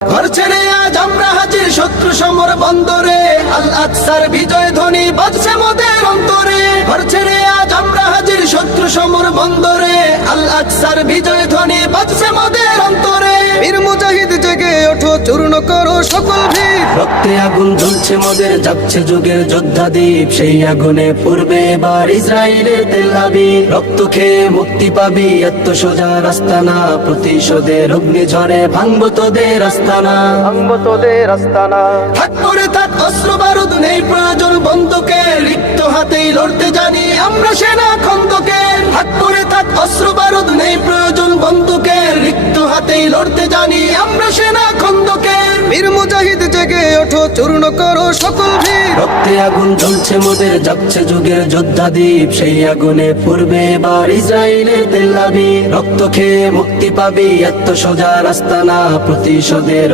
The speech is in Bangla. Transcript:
ঘর ছেড়ে আজ আমরা হাজির শত্রু সমর বন্দরে, আল আকসার বিজয় ধ্বনি বাজছে মোদের অন্তরে। ঘর ছেড়ে আজ আমরা হাজির শত্রু সমর বন্দরে, আল আকসার বিজয় ধ্বনি বাজছে মোদের অন্তরে। বীর মুজাহিদ জেগে ওঠো, চূর্ণ করো সকল ভিড়। রক্তে আগুন জ্বলছে মোদের, যাচ্ছে যুগের যোদ্ধা দ্বীপ। সেই আগুনে পূর্বে এবার ইসরায়েলের তেল আবির। রক্ত খেয়ে মুক্তি পাবি, এত সোজা রাস্তা না। প্রতিশোধের অগ্নিঝড়ে ভাঙবো তোদের আস্তানা, ভাঙবো তোদের আস্তানা। থাক পড়ে থাক অস্ত্র বারুদ, নেই প্রয়োজন বন্দুকের। লিপ্ত হাতেই লড়তে জানি আমরা সেনা খন্দকের। থাক পড়ে থাক অস্ত্র বারুদ, নেই প্রয়োজন বন্দুকের। লিপ্ত হাতেই লড়তে জানি আমরা সেনা খন্দকের। বীর মুজাহিদ জেগে ওঠো, চূর্ণ করো সকল ভিড়। রক্তে আগুন জ্বলছে মোদের, যাচ্ছে যুগের যোদ্ধা দ্বীপ। সেই আগুনে পূর্বে এবার ইসরায়েলের তেল আবির। রক্ত খেয়ে মুক্তি পাবি, এত সোজা রাস্তা না। প্রতিশোধের